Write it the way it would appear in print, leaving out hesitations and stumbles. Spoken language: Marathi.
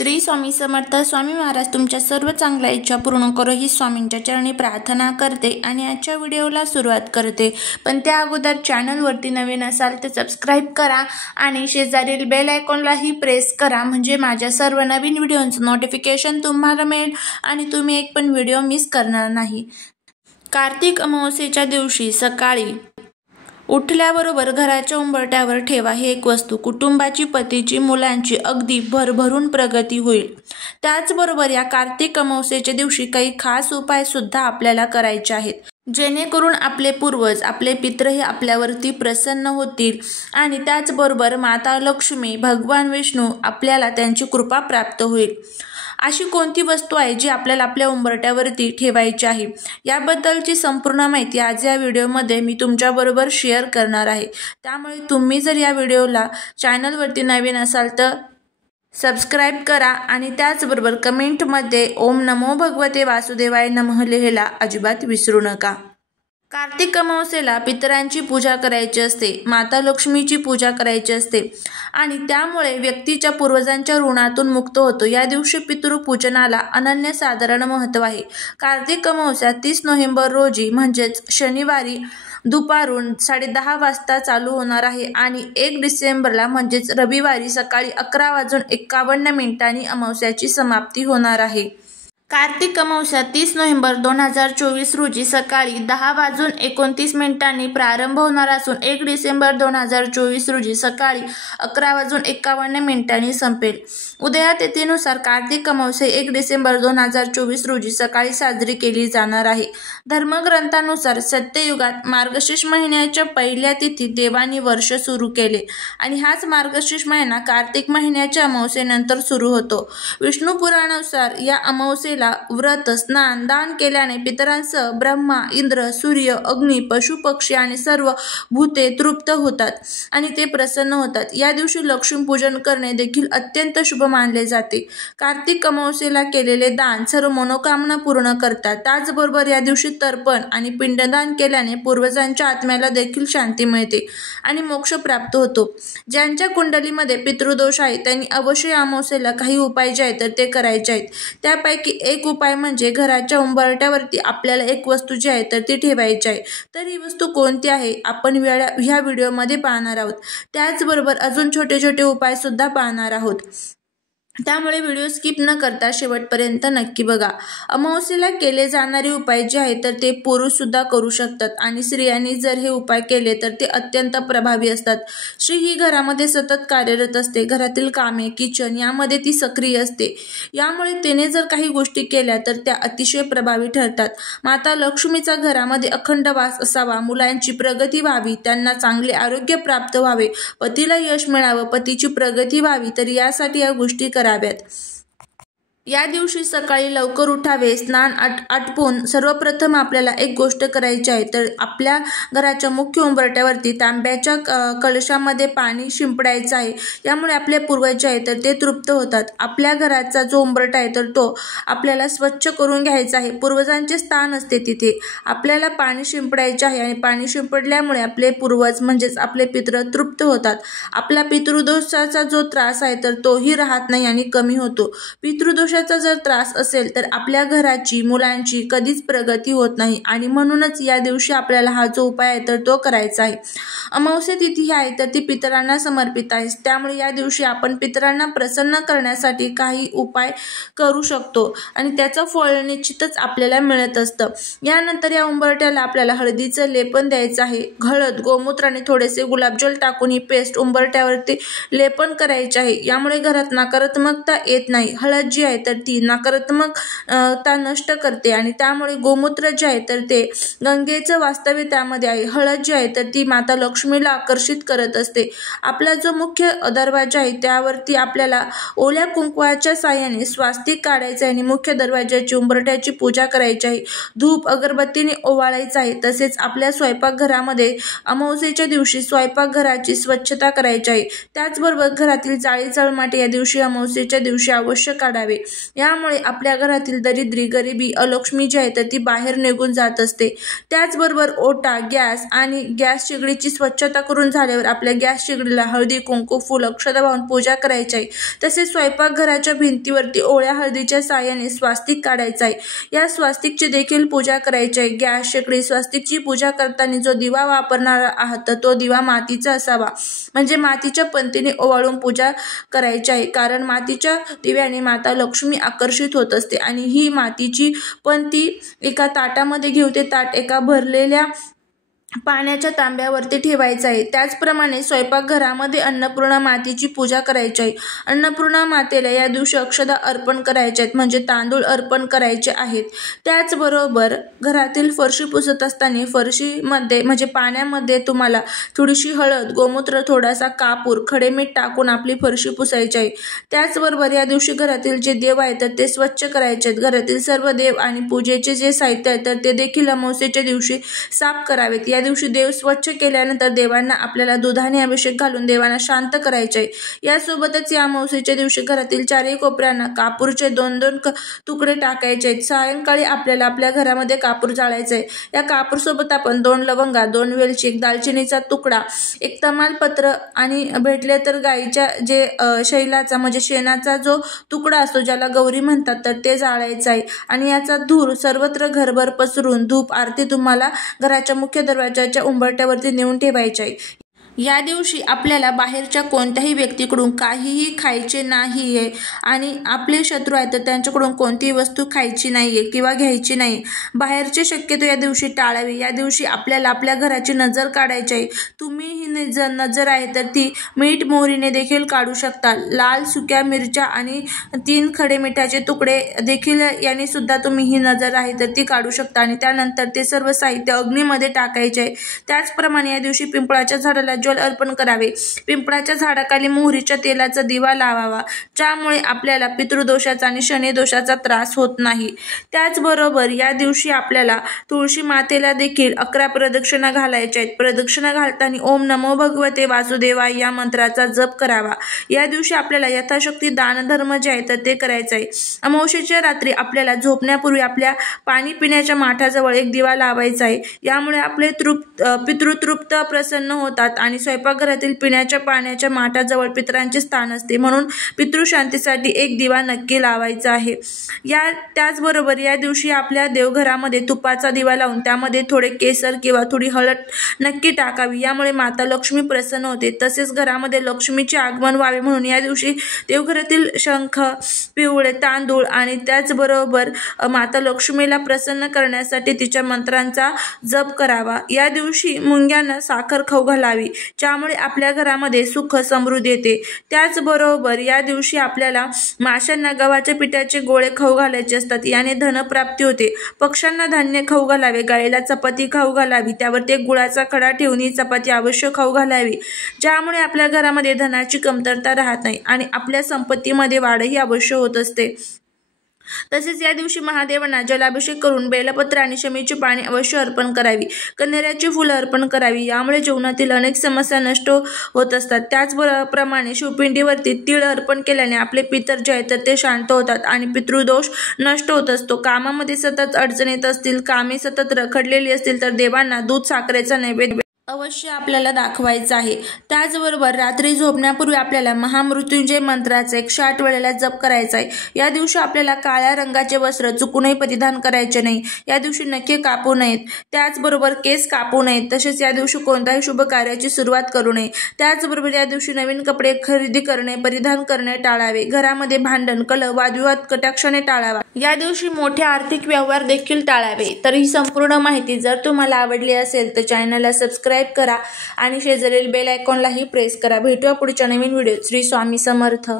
श्री स्वामी समर्थ. स्वामी महाराज तुमच्या सर्व चांगल्या इच्छा पूर्ण करो ही स्वामींच्या चरणी प्रार्थना करते आणि आजच्या व्हिडिओला सुरुवात करते. पण त्या अगोदर चॅनलवरती नवीन असाल तर सबस्क्राईब करा आणि शेजारील बेल आयकॉनलाही प्रेस करा, म्हणजे माझ्या सर्व नवीन व्हिडिओंचं नोटिफिकेशन तुम्हाला मिळेल आणि तुम्ही एक पण व्हिडिओ मिस करणार नाही. कार्तिक अमावस्येच्या दिवशी सकाळी उठल्याबरोबर घराच्या उंबरठ्यावर ठेवा ही एक वस्तू. कुटुंबाची, पतीची, मुलांची अगदी भरभरून प्रगती होईल. त्याचबरोबर या कार्तिक अमावस्येच्या दिवशी काही खास उपाय सुद्धा आपल्याला करायचे आहेत, जेणेकरून आपले पूर्वज, आपले पितरही आपल्यावरती प्रसन्न होतील आणि त्याचबरोबर माता लक्ष्मी, भगवान विष्णू आपल्याला त्यांची कृपा प्राप्त होईल. अशी कोणती वस्तू आहे जी आपल्याला आपल्या उंबरठ्यावरती ठेवायची आहे, याबद्दलची संपूर्ण माहिती आज या व्हिडिओमध्ये मी तुमच्याबरोबर शेअर करणार आहे. त्यामुळे तुम्ही जर या व्हिडिओला चॅनलवरती नवीन असाल तर सबस्क्राईब करा आणि त्याचबरोबर कमेंटमध्ये ओम नमो भगवते वासुदेवाय नमः लिहायला अजिबात विसरू नका. कार्तिक अमावस्येला पितरांची पूजा करायची असते, माता लक्ष्मीची पूजा करायची असते आणि त्यामुळे व्यक्तीच्या पूर्वजांच्या ऋणातून मुक्त होतो. या दिवशी पितृपूजनाला अनन्यसाधारण महत्त्व आहे. कार्तिक अमावस्या 30 नोव्हेंबर रोजी म्हणजेच शनिवारी दुपारून 10:30 वाजता चालू होणार आहे आणि 1 डिसेंबरला म्हणजेच रविवारी सकाळी 11:51 अमावस्याची समाप्ती होणार आहे. कार्तिक अमावस्या 30 नोव्हेंबर 2024 रोजी सकाळी 10:29 प्रारंभ होणार असून 1 डिसेंबर 2024 रोजी सकाळी 11:51 संपेल. उदया तिथीनुसार कार्तिक अमावस्या 1 डिसेंबर 2024 रोजी सकाळी साजरी केली जाणार आहे. धर्मग्रंथानुसार सत्ययुगात मार्गशीर्ष महिन्याच्या पहिल्या तिथीत देवांनी वर्ष सुरू केले आणि हाच मार्गशीर्ष महिना कार्तिक महिन्याच्या अमावस्येनंतर सुरू होतो. विष्णू पुराणानुसार या अमावस्येला व्रत, स्नान, दान केल्याने पितरांसह ब्रह्मा, इंद्र, सूर्य, अग्नी, पशु, पक्षी आणि सर्व भूते तृप्त होतात आणि ते प्रसन्न होतात. या दिवशी लक्ष्मीपूजन करणे देखील अत्यंत शुभ मानले जाते. कार्तिक अमावस्येला केलेले दान सर्व मनोकामना पूर्ण करतात. त्याचबरोबर या दिवशी तर्पण आणि पिंडदान केल्याने पूर्वजांच्या आत्म्याला देखील शांती मिळते आणि मोक्ष प्राप्त होतो. ज्यांच्या कुंडलीमध्ये पितृदोष आहे त्यांनी अवश्य या अमावस्येला काही उपाय जे आहेत तर ते करायचे आहेत. त्यापैकी एक उपाय म्हणजे घराच्या उंबरठ्यावरती आपल्याला एक वस्तू जी आहे तर ती ठेवायची आहे. तर ही वस्तू कोणती आहे आपण ह्या व्हिडिओमध्ये पाहणार आहोत. त्याचबरोबर अजून छोटे छोटे उपाय सुद्धा पाहणार आहोत. त्यामुळे व्हिडिओ स्किप न करता शेवटपर्यंत नक्की बघा. अमावस्येला केले जाणारे उपाय जे आहेत तर ते पुरुष सुद्धा करू शकतात आणि स्त्रियांनी जर हे उपाय केले तर ते अत्यंत प्रभावी असतात. स्त्री ही घरामध्ये सतत कार्यरत असते. घरातील कामे, किचन यामध्ये ती सक्रिय असते. यामुळे तिने जर काही गोष्टी केल्या तर त्या अतिशय प्रभावी ठरतात. माता लक्ष्मीचा घरामध्ये अखंड वास असावा, मुलांची प्रगती व्हावी, त्यांना चांगले आरोग्य प्राप्त व्हावे, पतीला यश मिळावं, पतीची प्रगती व्हावी, तर यासाठी या गोष्टी कराव्यात. या दिवशी सकाळी लवकर उठावे. स्नान आटपून सर्वप्रथम आपल्याला एक गोष्ट करायची आहे, तर आपल्या घराच्या मुख्य उंबरठ्यावरती तांब्याच्या कलशामध्ये पाणी शिंपडायचं आहे. यामुळे आपले पूर्वज जे आहेत तर ते तृप्त होतात. आपल्या घराचा जो उंबरठा आहे तर तो आपल्याला स्वच्छ करून घ्यायचा आहे. पूर्वजांचे स्थान असते तिथे आपल्याला पाणी शिंपडायचे आहे आणि पाणी शिंपडल्यामुळे आपले पूर्वज म्हणजेच आपले पितृ तृप्त होतात. आपला पितृदोषाचा जो त्रास आहे तर तोही राहत नाही आणि कमी होतो. पितृदोषाचा जर त्रास असेल तर आपल्या घराची, मुलांची कधीच प्रगती होत नाही आणि म्हणूनच या दिवशी आपल्याला हा जो उपाय आहे तर तो करायचा आहे. अमावस्या तिथी आहे तर ती पितरांना समर्पित आहे. त्यामुळे या दिवशी आपण पितरांना प्रसन्न करण्यासाठी काही उपाय करू शकतो आणि त्याचं फळ निश्चितच आपल्याला मिळत असतं. यानंतर या उंबरठ्याला आपल्याला हळदीचं लेपन द्यायचं आहे. हळद, गोमूत्र आणि थोडेसे गुलाबजल टाकून ही पेस्ट उंबरठ्यावरती लेपन करायचे आहे. यामुळे घरात नकारात्मकता येत नाही. हळद जी आहे तर ती नकारात्मकता नष्ट करते आणि त्यामुळे गोमूत्र जे आहे तर ते गंगेचं वास्तव्य त्यामध्ये आहे. हळद जी आहे तर ती माता लक्ष्मीला आकर्षित करत असते. आपला जो मुख्य दरवाजा आहे त्यावरती आपल्याला ओल्या कुंकवाच्या साहाय्याने स्वास्तिक काढायचं आहे आणि मुख्य दरवाजाची, उंबरठ्याची पूजा करायची आहे. धूप अगरबत्तीने ओवाळायचं आहे. तसेच आपल्या स्वयंपाकघरामध्ये अमावस्येच्या दिवशी स्वयंपाकघराची स्वच्छता करायची आहे. त्याचबरोबर घरातील जाळी, जळमाटे या दिवशी अमावस्येच्या दिवशी अवश्य काढावे. यामुळे आपल्या घरातील दरिद्री, गरिबी, अलक्ष्मी जी आहे तर ती बाहेर निघून जात असते। त्याचबरोबर ओटा, गॅस आणि गॅस शेगडीची स्वच्छता करून झाल्यावर आपल्या गॅस शेगडीला हळदी, कुंकू, फूल, अक्षता वाहून पूजा करायची आहे। तसेच स्वयंपाकघराच्या भिंतीवरती ओळ्या हळदीच्या साहाय्याने स्वास्तिक काढायचा आहे। या स्वास्तिकची देखील पूजा करायची आहे। गॅस शेगडी स्वास्तिकची पूजा करताना जो दिवा वापरणार आहात तर तो दिवा मातीचा असावा, म्हणजे मातीच्या पंतीने ओवाळून पूजा करायची आहे। कारण मातीच्या दिव्याने माता लक्ष्मी आकर्षित होत असते आणि ही मातीची पंती एका ताटामध्ये घेऊ ते ताट एका भरलेल्या पाण्याच्या तांब्यावरती ठेवायचं आहे। त्याचप्रमाणे स्वयंपाकघरामध्ये अन्नपूर्णा मातेची पूजा करायची आहे। अन्नपूर्णा मातेला या दिवशी अक्षता अर्पण करायच्या आहेत, म्हणजे तांदूळ अर्पण करायचे आहेत। त्याचबरोबर घरातील फरशी पुसत असताना फरशीमध्ये म्हणजे पाण्यामध्ये तुम्हाला थोडीशी हळद, गोमूत्र, थोडासा कापूर, खडे मीठ टाकून आपली फरशी पुसायची आहे। त्याचबरोबर या दिवशी घरातील जे देव आहेत तर ते स्वच्छ करायचे आहेत। घरातील सर्व देव आणि पूजेचे जे साहित्य आहे तर ते देखील अमावस्येच्या दिवशी साफ करावेत। या दिवशी देव स्वच्छ केल्यानंतर देवांना आपल्याला दुधाने अभिषेक घालून देवांना शांत करायचे आहे। यासोबतच या अमावस्येच्या दिवशी घरातील चारही कोपऱ्यांना कापूरचे 2-2 तुकडे टाकायचे आहेत। सायंकाळी आपल्याला आपल्या घरामध्ये कापूर जाळायचा आहे। या कापूर सोबत आपण 2 लवंगा, 2 वेलची, 1 दालचिनीचा तुकडा, 1 तमालपत्र आणि भेटले तर गाईच्या जे शैलाचा म्हणजे शेणाचा जो तुकडा असतो ज्याला गौरी म्हणतात तर ते जाळायचं आहे। आणि याचा धूर सर्वत्र घरभर पसरून धूप आरती तुम्हाला घराच्या मुख्य दरवाजाच्या उंबरठ्यावरती नेऊन ठेवायचे आहे। या दिवशी आपल्याला बाहेरच्या कोणत्याही व्यक्तीकडून काहीही खायचे नाहीये आणि आपले शत्रू आहेत तर त्यांच्याकडून कोणतीही वस्तू खायची नाहीये किंवा घ्यायची नाही। बाहेरचे शक्यतो या दिवशी टाळावे। या दिवशी आपल्याला आपल्या घराची नजर काढायची आहे। तुम्ही ही नजर आहे तर ती मीठ मोहरीने देखील काढू शकता। लाल सुक्या मिरच्या आणि 3 खडे मिठाचे तुकडे देखील याने सुद्धा तुम्ही ही नजर आहे तर ती काढू शकता आणि त्यानंतर ते सर्व साहित्य अग्नीमध्ये टाकायचे आहे। त्याचप्रमाणे या दिवशी पिंपळाच्या झाडाला जल अर्पण करावे। पिंपळाच्या झाडाखाली मोहरीच्या तेलाचा दिवा लावावा, ज्यामुळे आपल्याला पितृदोषाचा आणि शनिदोषाचा त्रास होत नाही। त्याचबरोबर या दिवशी आपल्याला तुळशी मातेला देखील 11 प्रदक्षिणा घालायच्या आहेत। प्रदक्षिणा घालताना ओम नमो भगवते वासुदेवाय या मंत्राचा जप करावा। या दिवशी आपल्याला यथाशक्ती दानधर्म जे आहे तर ते करायचं आहे। अमावस्येच्या रात्री आपल्याला झोपण्यापूर्वी आपल्या पाणी पिण्याच्या माठाजवळ एक दिवा लावायचा आहे। यामुळे आपले पितृतृप्त प्रसन्न होतात आणि स्वयंपाकघरातील पिण्याच्या पाण्याच्या माठाजवळ पितरांचे स्थान असते, म्हणून पितृशांतीसाठी एक दिवा नक्की लावायचा आहे। त्याचबरोबर या दिवशी आपल्या देवघरामध्ये तुपाचा दिवा लावून त्यामध्ये थोडे केसर किंवा थोडी हळद नक्की टाकावी, यामुळे माता लक्ष्मी प्रसन्न होते। तसेच घरामध्ये लक्ष्मीचे आगमन व्हावे म्हणून या दिवशी देवघरातील शंख, पिवळे तांदूळ आणि त्याचबरोबर माता लक्ष्मीला प्रसन्न करण्यासाठी तिच्या मंत्रांचा जप करावा। या दिवशी मुंग्यांना साखर खाऊ घालावी, ज्यामुळे आपल्या घरामध्ये सुख समृद्धी येते। त्याचबरोबर या दिवशी आपल्याला माशांना गव्हाच्या पिठाचे गोळे खाऊ घालायचे असतात, याने धनप्राप्ती होते। पक्ष्यांना धान्य खाऊ घालावे, गायीला चपाती खाऊ घालावी, त्यावरती एक गुळाचा खडा ठेवून ही चपाती अवश्य खाऊ घालावी, ज्यामुळे आपल्या घरामध्ये धनाची कमतरता राहत नाही आणि आपल्या संपत्तीमध्ये वाढही अवश्य होत असते। तसेच या दिवशी महादेवांना जलाभिषेक करून बेलपत्र आणि शमीची पाने अवश्य अर्पण करावी, कन्हेऱ्याची फुलं अर्पण करावी, यामुळे जीवनातील अनेक समस्या नष्ट होत असतात। त्याचप्रमाणे शिवपिंडीवरती तीळ अर्पण केल्याने आपले पितर जे आहेत तर ते शांत होतात आणि पितृदोष नष्ट होत असतो। कामामध्ये सतत अडचणी येत असतील, कामे सतत रखडलेली असतील तर देवांना दूध साखरेचा नैवेद्य अवश्य आपल्याला दाखवायचं आहे। त्याचबरोबर रात्री झोपण्यापूर्वी आपल्याला महामृत्युंजय मंत्राचा 108 वेळेला जप करायचा आहे। या दिवशी आपल्याला काळ्या रंगाचे वस्त्र चुकूनही परिधान करायचे नाही। या दिवशी नखे कापू नयेत, त्याचबरोबर केस कापू नयेत, तसेच या दिवशी कोणत्याही शुभ कार्याची सुरुवात करू नये। त्याचबरोबर या दिवशी नवीन कपडे खरेदी करणे, परिधान करणे टाळावे। घरामध्ये भांडण, कलह, वादविवाद कटाक्षाने टाळावा। या दिवशी मोठे आर्थिक व्यवहार देखील टाळावे। तर ही संपूर्ण माहिती जर तुम्हाला आवडली असेल तर चॅनलला सबस्क्राईब करा आणि शेजारील बेल आयकॉनलाही प्रेस करा। भेटूया पुढच्या नवीन व्हिडिओत। श्री स्वामी समर्थ।